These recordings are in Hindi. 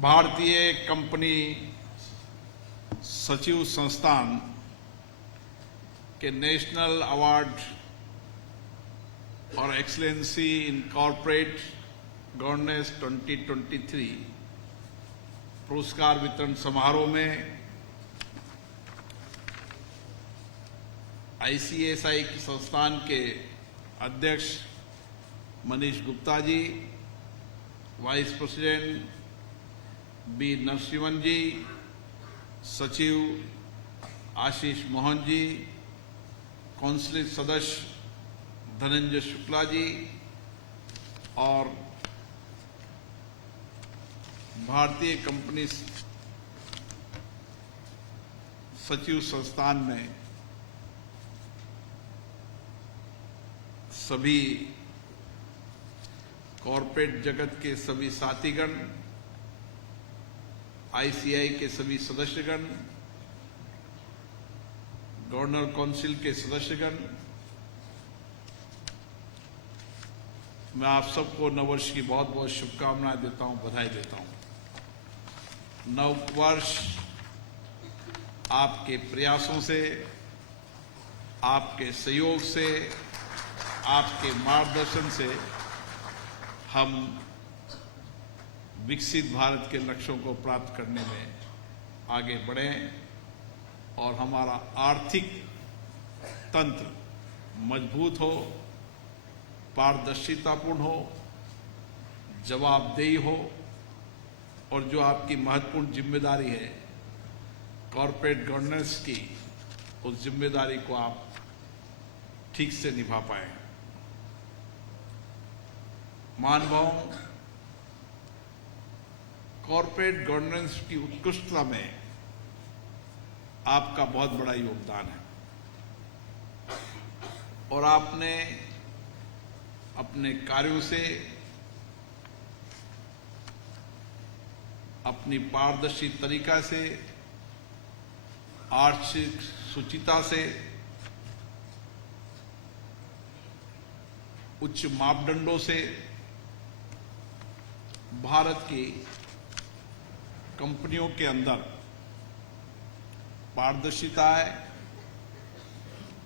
भारतीय कंपनी सचिव संस्थान के नेशनल अवार्ड और एक्सीलेंसी इन कॉर्पोरेट गवर्नेंस 2023 पुरस्कार वितरण समारोह में आईसीएसआई संस्थान के अध्यक्ष Manish Gupta ji, vice president B Narasimhan जी, सचिव आशीष मोहन जी, काउंसिल सदस्य धनंजय शुक्ला जी और भारतीय कंपनी सचिव संस्थान में सभी कॉर्पोरेट जगत के सभी साथीगण, आईसीआई के सभी सदस्यगण, गवर्नर काउंसिल के सदस्यगण, मैं आप सबको नववर्ष की बहुत बहुत शुभकामनाएं देता हूं, बधाई देता हूं। नववर्ष आपके प्रयासों से, आपके सहयोग से, आपके मार्गदर्शन से हम विकसित भारत के लक्ष्यों को प्राप्त करने में आगे बढ़ें और हमारा आर्थिक तंत्र मजबूत हो, पारदर्शितापूर्ण हो, जवाबदेही हो और जो आपकी महत्वपूर्ण जिम्मेदारी है कॉर्पोरेट गवर्नेंस की, उस जिम्मेदारी को आप ठीक से निभा पाए। महानुभावों, कॉर्पोरेट गवर्नेंस की उत्कृष्टता में आपका बहुत बड़ा योगदान है और आपने अपने कार्यों से, अपनी पारदर्शी तरीका से, आर्थिक शुचिता से, उच्च मापदंडों से भारत की कंपनियों के अंदर पारदर्शिता है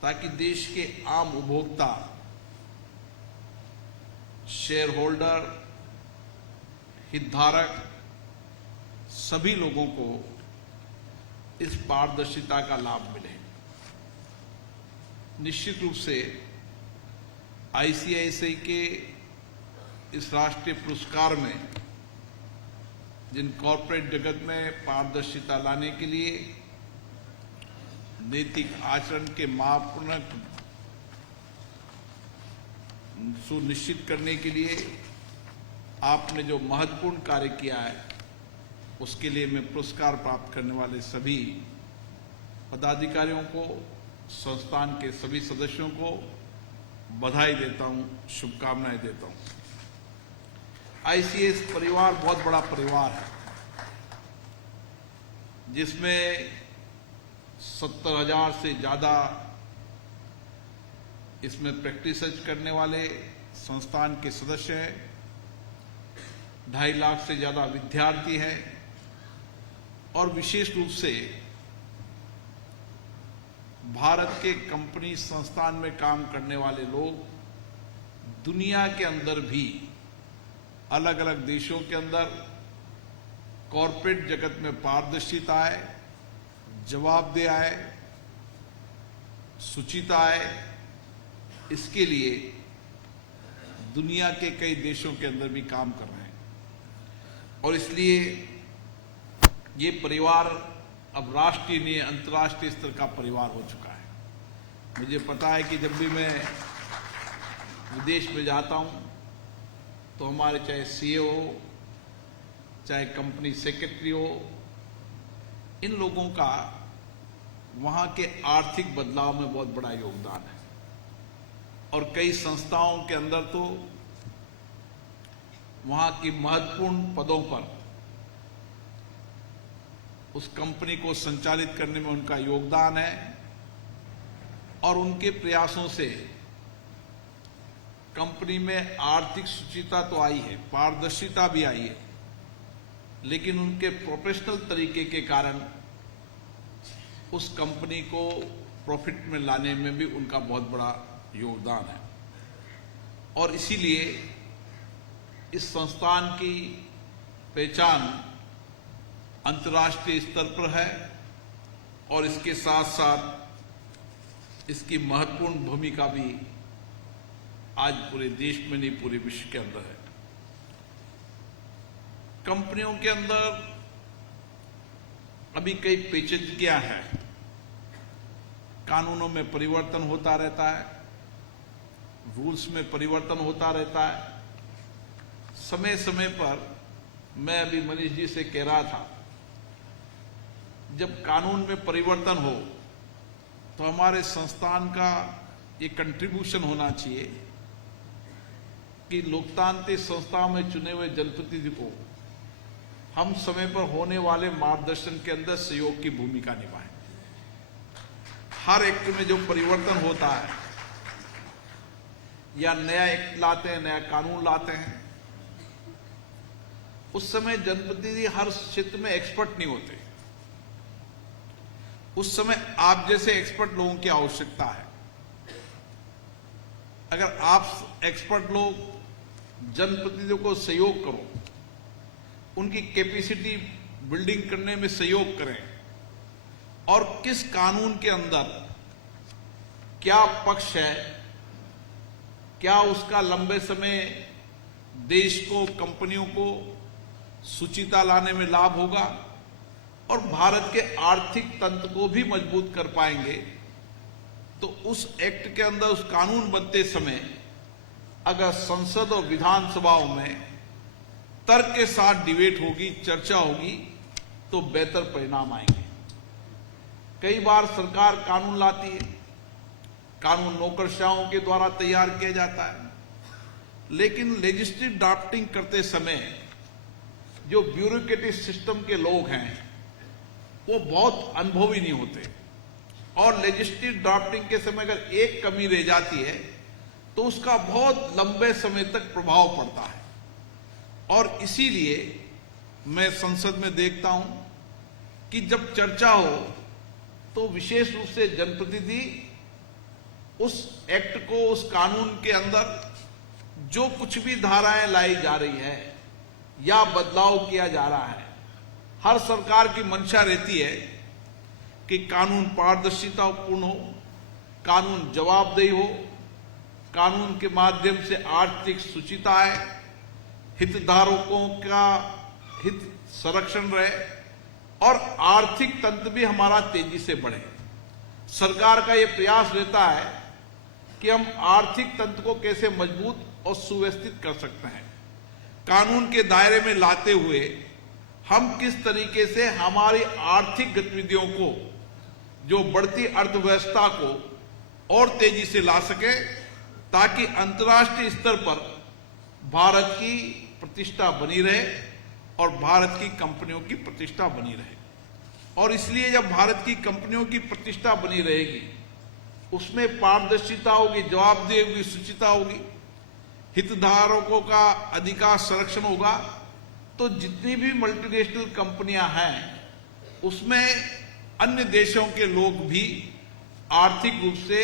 ताकि देश के आम उपभोक्ता, शेयर होल्डर, हितधारक सभी लोगों को इस पारदर्शिता का लाभ मिले। निश्चित रूप से आईसीआईसीआई के इस राष्ट्रीय पुरस्कार में जिन कॉर्पोरेट जगत में पारदर्शिता लाने के लिए, नैतिक आचरण के मापदंड सुनिश्चित करने के लिए आपने जो महत्वपूर्ण कार्य किया है, उसके लिए मैं पुरस्कार प्राप्त करने वाले सभी पदाधिकारियों को, संस्थान के सभी सदस्यों को बधाई देता हूं, शुभकामनाएं देता हूं। आईसीएस परिवार बहुत बड़ा परिवार है जिसमें 70,000 से ज्यादा इसमें प्रैक्टिस करने वाले संस्थान के सदस्य हैं, 2.5 लाख से ज्यादा विद्यार्थी हैं और विशेष रूप से भारत के कंपनी संस्थान में काम करने वाले लोग दुनिया के अंदर भी, अलग अलग देशों के अंदर कॉर्पोरेट जगत में पारदर्शिता आए, जवाबदेही आए, शुचिता आए, इसके लिए दुनिया के कई देशों के अंदर भी काम कर रहे हैं और इसलिए ये परिवार अब राष्ट्रीय नहीं, अंतर्राष्ट्रीय स्तर का परिवार हो चुका है। मुझे पता है कि जब भी मैं विदेश में जाता हूं तो हमारे चाहे सीईओ हो, चाहे कंपनी सेक्रेटरी हो, इन लोगों का वहां के आर्थिक बदलाव में बहुत बड़ा योगदान है और कई संस्थाओं के अंदर तो वहां की महत्वपूर्ण पदों पर उस कंपनी को संचालित करने में उनका योगदान है और उनके प्रयासों से कंपनी में आर्थिक शुचिता तो आई है, पारदर्शिता भी आई है, लेकिन उनके प्रोफेशनल तरीके के कारण उस कंपनी को प्रॉफिट में लाने में भी उनका बहुत बड़ा योगदान है। और इसीलिए इस संस्थान की पहचान अंतर्राष्ट्रीय स्तर पर है और इसके साथ साथ इसकी महत्वपूर्ण भूमिका भी आज पूरे देश में नहीं, पूरे विश्व के अंदर है। कंपनियों के अंदर अभी कई पेचीदगियां हैं, कानूनों में परिवर्तन होता रहता है, रूल्स में परिवर्तन होता रहता है। समय समय पर मैं अभी मनीष जी से कह रहा था, जब कानून में परिवर्तन हो तो हमारे संस्थान का ये कंट्रीब्यूशन होना चाहिए कि लोकतांत्रिक संस्थाओं में चुने हुए जनप्रतिनिधि को हम समय पर होने वाले मार्गदर्शन के अंदर सहयोग की भूमिका निभाएं। हर एक्ट में जो परिवर्तन होता है या नया एक्ट लाते हैं, नया कानून लाते हैं, उस समय जनप्रतिनिधि हर क्षेत्र में एक्सपर्ट नहीं होते। उस समय आप जैसे एक्सपर्ट लोगों की आवश्यकता है। अगर आप एक्सपर्ट लोग जनप्रतिनिधियों को सहयोग करो, उनकी कैपेसिटी बिल्डिंग करने में सहयोग करें और किस कानून के अंदर क्या पक्ष है, क्या उसका लंबे समय देश को, कंपनियों को सुचिता लाने में लाभ होगा और भारत के आर्थिक तंत्र को भी मजबूत कर पाएंगे, तो उस एक्ट के अंदर, उस कानून बनते समय अगर संसद और विधानसभाओं में तर्क के साथ डिबेट होगी, चर्चा होगी, तो बेहतर परिणाम आएंगे। कई बार सरकार कानून लाती है, कानून नौकरशाहों के द्वारा तैयार किया जाता है, लेकिन लेजिस्लेटिव ड्राफ्टिंग करते समय जो ब्यूरोक्रेटिक सिस्टम के लोग हैं वो बहुत अनुभवी नहीं होते और लेजिस्लेटिव ड्राफ्टिंग के समय अगर एक कमी रह जाती है तो उसका बहुत लंबे समय तक प्रभाव पड़ता है। और इसीलिए मैं संसद में देखता हूं कि जब चर्चा हो तो विशेष रूप से जनप्रतिनिधि उस एक्ट को, उस कानून के अंदर जो कुछ भी धाराएं लाई जा रही है या बदलाव किया जा रहा है, हर सरकार की मंशा रहती है कि कानून पारदर्शितापूर्ण हो, कानून जवाबदेही हो, कानून के माध्यम से आर्थिक सुचिता आए, हितधारकों का हित संरक्षण रहे और आर्थिक तंत्र भी हमारा तेजी से बढ़े। सरकार का यह प्रयास रहता है कि हम आर्थिक तंत्र को कैसे मजबूत और सुव्यवस्थित कर सकते हैं, कानून के दायरे में लाते हुए हम किस तरीके से हमारी आर्थिक गतिविधियों को, जो बढ़ती अर्थव्यवस्था को और तेजी से ला सके, ताकि अंतर्राष्ट्रीय स्तर पर भारत की प्रतिष्ठा बनी रहे और भारत की कंपनियों की प्रतिष्ठा बनी रहे। और इसलिए जब भारत की कंपनियों की प्रतिष्ठा बनी रहेगी, उसमें पारदर्शिता होगी, जवाबदेही होगी, सुचिता होगी, हितधारकों का अधिकार संरक्षण होगा, तो जितनी भी मल्टीनेशनल कंपनियां हैं उसमें अन्य देशों के लोग भी आर्थिक रूप से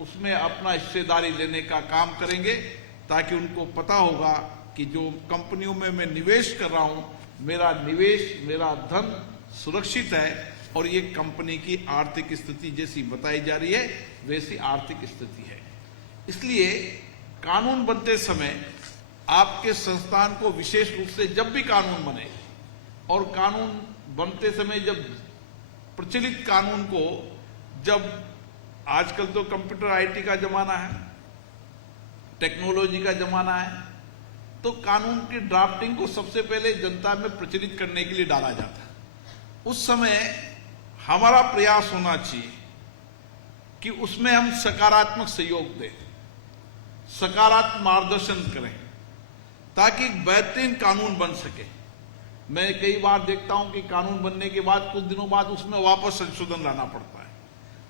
उसमें अपना हिस्सेदारी लेने का काम करेंगे, ताकि उनको पता होगा कि जो कंपनियों में मैं निवेश कर रहा हूं, मेरा निवेश, मेरा धन सुरक्षित है और ये कंपनी की आर्थिक स्थिति जैसी बताई जा रही है वैसी आर्थिक स्थिति है। इसलिए कानून बनते समय आपके संस्थान को विशेष रूप से, जब भी कानून बने और कानून बनते समय जब प्रचलित कानून को, जब आजकल तो कंप्यूटर आईटी का जमाना है, टेक्नोलॉजी का जमाना है, तो कानून की ड्राफ्टिंग को सबसे पहले जनता में प्रचलित करने के लिए डाला जाता है। उस समय हमारा प्रयास होना चाहिए कि उसमें हम सकारात्मक सहयोग दें, सकारात्मक मार्गदर्शन करें, ताकि बेहतरीन कानून बन सके। मैं कई बार देखता हूं कि कानून बनने के बाद कुछ दिनों बाद उसमें वापस संशोधन लाना पड़ता है,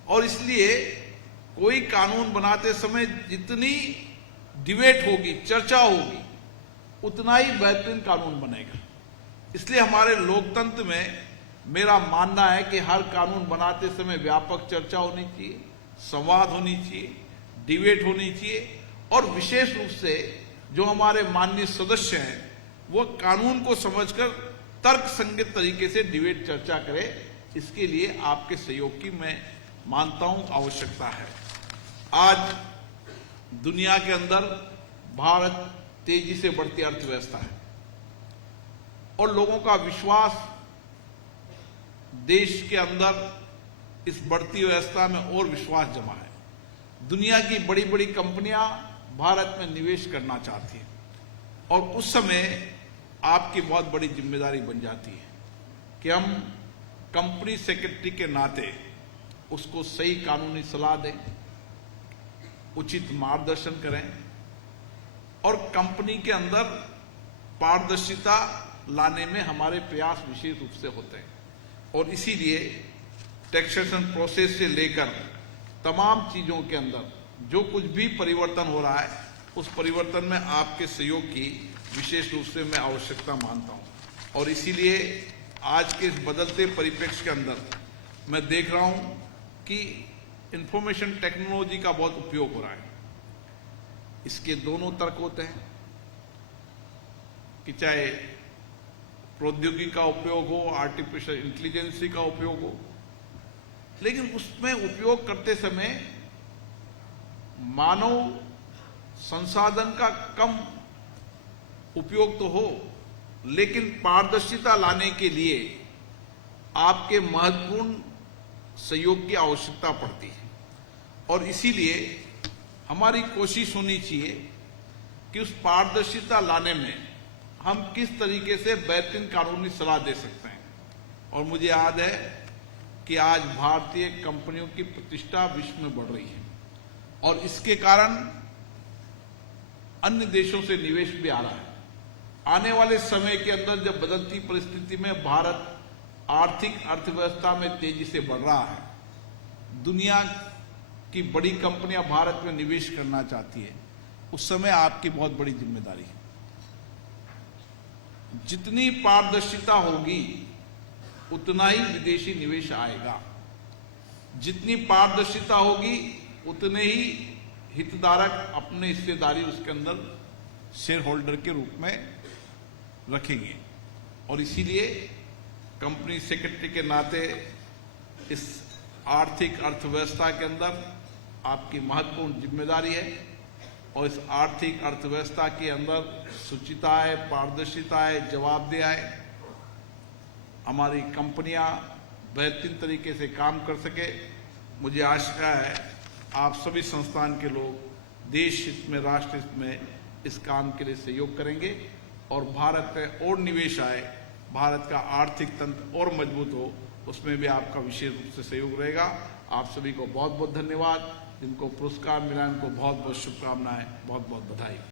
और इसलिए कोई कानून बनाते समय जितनी डिबेट होगी, चर्चा होगी, उतना ही बेहतरीन कानून बनेगा। इसलिए हमारे लोकतंत्र में मेरा मानना है कि हर कानून बनाते समय व्यापक चर्चा होनी चाहिए, संवाद होनी चाहिए, डिबेट होनी चाहिए और विशेष रूप से जो हमारे माननीय सदस्य हैं वो कानून को समझकर तर्क संगत तरीके से डिबेट चर्चा करें। इसके लिए आपके सहयोग की मैं मानता हूं आवश्यकता है। आज दुनिया के अंदर भारत तेजी से बढ़ती अर्थव्यवस्था है और लोगों का विश्वास देश के अंदर इस बढ़ती व्यवस्था में और विश्वास जमा है। दुनिया की बड़ी बड़ी कंपनियां भारत में निवेश करना चाहती हैं और उस समय आपकी बहुत बड़ी जिम्मेदारी बन जाती है कि हम कंपनी सेक्रेटरी के नाते उसको सही कानूनी सलाह दें, उचित मार्गदर्शन करें और कंपनी के अंदर पारदर्शिता लाने में हमारे प्रयास विशेष रूप से होते हैं और इसीलिए टैक्सेशन प्रोसेस से लेकर तमाम चीजों के अंदर जो कुछ भी परिवर्तन हो रहा है उस परिवर्तन में आपके सहयोग की विशेष रूप से मैं आवश्यकता मानता हूं और इसीलिए आज के इस बदलते परिप्रेक्ष्य के अंदर मैं देख रहा हूं कि इंफॉर्मेशन टेक्नोलॉजी का बहुत उपयोग हो रहा है। इसके दोनों तर्क होते हैं कि चाहे प्रौद्योगिकी का उपयोग हो, आर्टिफिशियल इंटेलिजेंस का उपयोग हो, लेकिन उसमें उपयोग करते समय मानव संसाधन का कम उपयोग तो हो, लेकिन पारदर्शिता लाने के लिए आपके महत्वपूर्ण सहयोग की आवश्यकता पड़ती है और इसीलिए हमारी कोशिश होनी चाहिए कि उस पारदर्शिता लाने में हम किस तरीके से बेहतरीन कानूनी सलाह दे सकते हैं। और मुझे याद है कि आज भारतीय कंपनियों की प्रतिष्ठा विश्व में बढ़ रही है और इसके कारण अन्य देशों से निवेश भी आ रहा है। आने वाले समय के अंदर जब बदलती परिस्थिति में भारत आर्थिक अर्थव्यवस्था में तेजी से बढ़ रहा है, दुनिया की बड़ी कंपनियां भारत में निवेश करना चाहती है, उस समय आपकी बहुत बड़ी जिम्मेदारी है। जितनी पारदर्शिता होगी उतना ही विदेशी निवेश आएगा, जितनी पारदर्शिता होगी उतने ही हितधारक अपने हिस्सेदारी उसके अंदर शेयर होल्डर के रूप में रखेंगे और इसीलिए कंपनी सेक्रेटरी के नाते इस आर्थिक अर्थव्यवस्था के अंदर आपकी महत्वपूर्ण जिम्मेदारी है और इस आर्थिक अर्थव्यवस्था के अंदर शुचिता है, पारदर्शिता है, जवाबदेही है, हमारी कंपनियां बेहतरीन तरीके से काम कर सके। मुझे आशा है आप सभी संस्थान के लोग देश हित में, राष्ट्र हित में इस काम के लिए सहयोग करेंगे और भारत में और निवेश आए, भारत का आर्थिक तंत्र और मजबूत हो, उसमें भी आपका विशेष रूप से सहयोग रहेगा। आप सभी को बहुत बहुत धन्यवाद। जिनको पुरस्कार मिला उनको बहुत बहुत शुभकामनाएं, बहुत बहुत बधाई।